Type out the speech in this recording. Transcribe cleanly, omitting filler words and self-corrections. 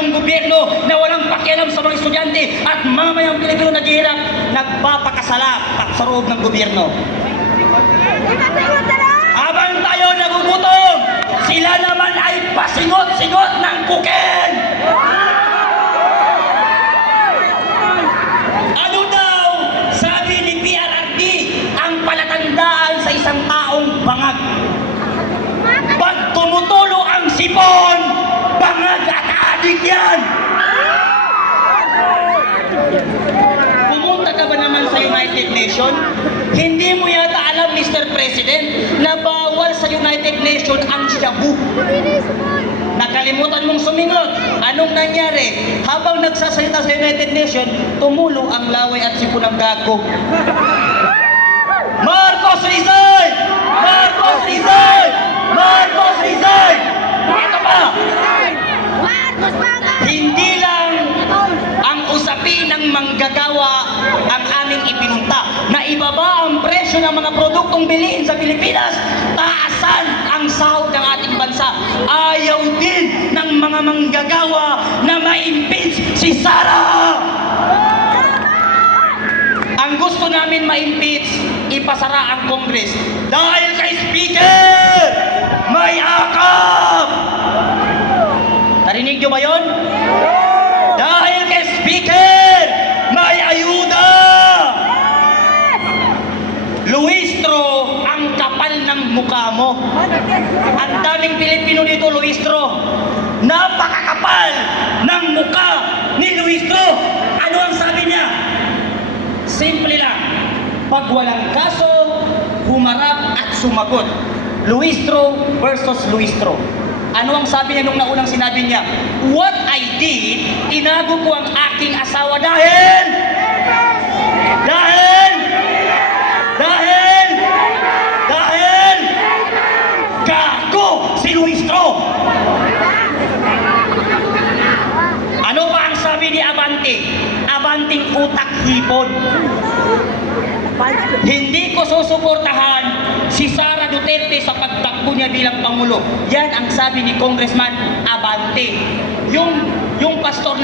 bagong gobyerno na walang pakialam sa mga estudyante at mamayang Pilipino naghihirap, nagpapakasala sa loob ng gobyerno. Habang tayo nagugutom, sila naman ay pasingot-singot ng kuken. Ano daw sabi ni PRRD ang palatandaan sa isang taong bangag? Pag tumutulo ang sipon, bangag at adik yan. Pumunta ka ba naman sa United Nations? Hindi mo yata alam, Mr. President, na bawal sa United Nations ang shabu. Nakalimutan mong sumingot. Anong nangyari? Habang nagsasalita sa United Nations, tumulo ang laway at sipon ng gago. Marcos resign! Marcos resign! Marcos resign! Ito pa! Hindi lang ang usapin ng manggagawa ang aming ipinunta na ibaba ang presyo ng mga produktong bilihin sa Pilipinas, taasan ang sahod ng ating bansa. Ayaw din ng mga manggagawa na ma-impeach si Sara. Ang gusto namin ma-impeach, ipasara ang Congress dahil kay Speaker may akap. Narinig nyo ba yun? Dahil kay Speaker may ayuda. Luistro, ang kapal ng mukha mo. Ang daming Pilipino dito, Luistro. Napakakapal ng mukha ni Luistro. Ano ang sabi niya? Simple lang. Pag walang kaso, humarap at sumagot. Luistro versus Luistro. Ano ang sabi niya nung naunang sinabi niya? What I did, tinago ko ang aking asawa dahil gago si Luistro. Ano ba ang sabi ni Abante? Abanting utak hipon. Hindi ko susuportahan si Sara Duterte sa pagtakbo niya bilang Pangulo. Yan ang sabi ni Congressman Abante. Yung pastor na